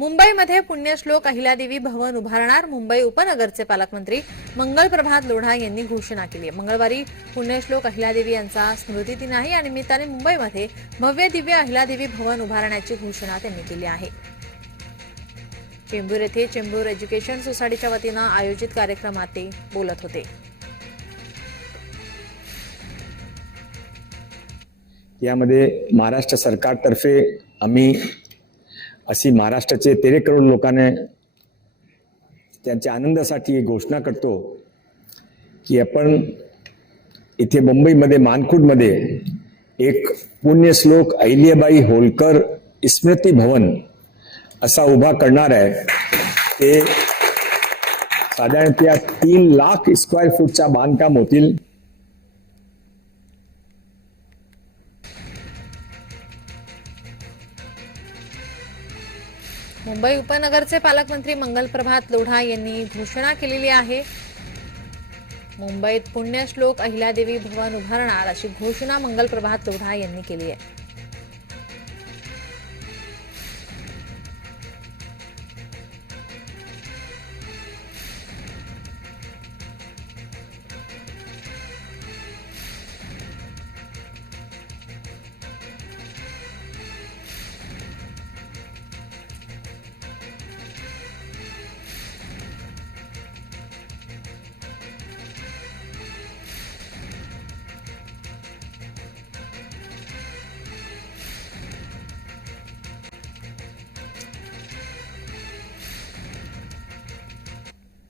मुंबईमध्ये पुण्यश्लोक अहिल्यादेवी भवन उभारणार मुंबई उपनगरचे पालकमंत्री मंगल प्रभात लोढा यांनी घोषणा केली आहे. मंगळवारी पुण्यश्लोक अहिल्यादेवी यांचा स्मृतिदिन आहे. या निमित्ताने मुंबईमध्ये भव्य दिव्य अहिल्यादेवी भवन उभारण्याची घोषणा त्यांनी केली आहे. चेंबूर येथे चेंबूर एज्युकेशन सोसायटीच्या वतीनं आयोजित कार्यक्रमात ते बोलत होते. यामध्ये महाराष्ट्र सरकारतर्फे आम्ही अशी महाराष्ट्राचे तेरे करोड लोकांना त्यांच्या आनंदासाठी एक घोषणा करतो की आपण इथे मुंबईमध्ये मानखुडमध्ये एक पुण्यश्लोक अहिल्याबाई होलकर स्मृती भवन असा उभा करणार आहे. ते साधारणतः तीन लाख स्क्वेअर फूटचा बांधकाम होतील. मुंबई उपनगरचे पालकमंत्री मंगल प्रभात लोढा यांनी घोषणा केलेली आहे. मुंबईत पुण्यश्लोक अहिल्यादेवी भवन उभारणार अशी घोषणा मंगल प्रभात लोढा यांनी केली आहे.